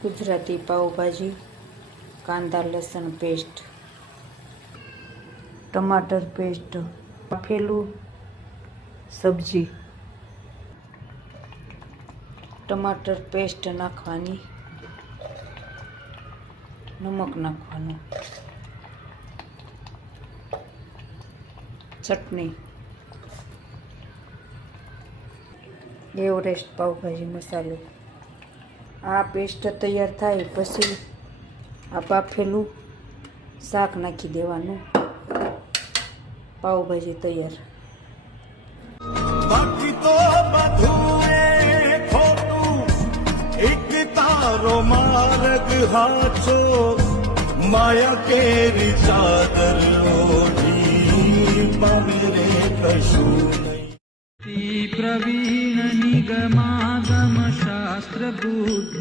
ગુજરાતી પાવભાજી, કાંદા લસણ પેસ્ટ, ટમાટર પેસ્ટ, બાફેલું સબ્જી, ટમાટર પેસ્ટ નાખવાની, નમક નાખવાનું, ચટણી, એવરેસ્ટ પાવભાજી મસાલો. આ પેસ્ટ તૈયાર થાય પછી આ બાફેલું શાક નાખી દેવાનું. પાવભાજી તૈયાર. બાકી તો બધું ખોટું, એક તારો માર્ગ હાચો, માયા કેરી ચાદર ઓઢી પગરે કશું નહીં. પ્રવીણ નિગમાગમ શાસ્ત્ર બુદ્ધ